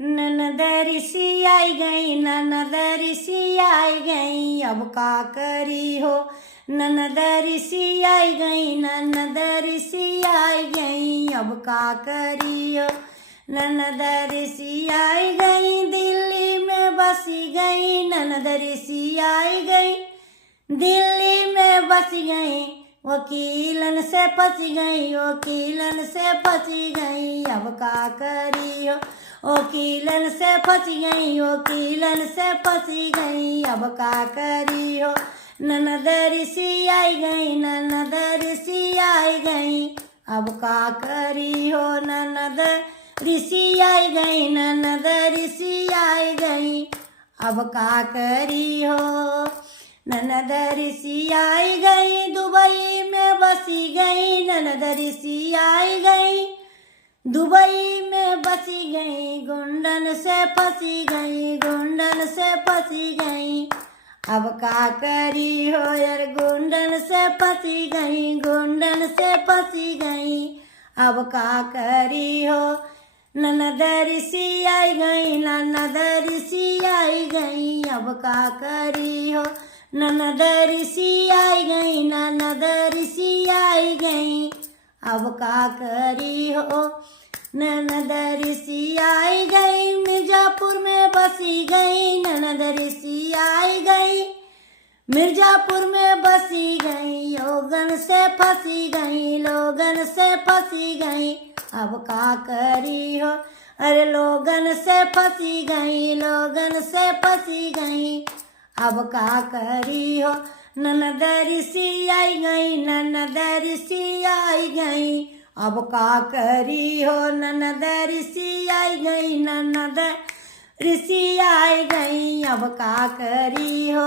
ननद ऋषि आई गई, ननद ऋषि आई गई, अब का करी हो। ननद ऋषि आई गई, ननद ऋषि आई गई, अब का करी हो। ननद ऋषि आई गई, दिल्ली में बसी गई, ननद ऋषि आई गई, दिल्ली में बस गई, वकीलन से फंसी गई, वकीलन से फंसी गई, अब का करी हो। वकीलन से फंसी गई, वकीलन से फंसी गई, अब का करी हो। ननद ऋषि आई गई, ननद ऋषि आई गई, अब का करी हो। ननद ऋषि आई गई, ननद ऋषि आई गई, अब का करी हो। ननद ऋषि आई गई, दुबई में बसी गई, ननद ऋषि आई गई, दुबई में बसी गई, गुंडन से फंसी गई, गुंडन से फंसी गई, अब का करी हो यार। गुंडन से फंसी गई, गुंडन से फंसी गई, अब का करी हो। ननद ऋषि आई गई, ननद ऋषि आई गई, अब का करी हो। ननद ऋषि आई गई, ननद ऋषि आई गई, अब का करी हो। ननद ऋषि आई गई, मिर्जापुर में बसी गई, ननद ऋषि आई गई, मिर्जापुर में बसी गई, लोगन से फंसी गई, लोगन से फंसी गई, अब का करी हो। अरे लोगन से फंसी गई, लोगन से फंसी गई, अब का करी हो। ननद ऋषि आई गई, ननद ऋषि आई गई, अब का करी हो। ननद ऋषि आई गई, ननद ऋषि आई गई, अब का करी हो।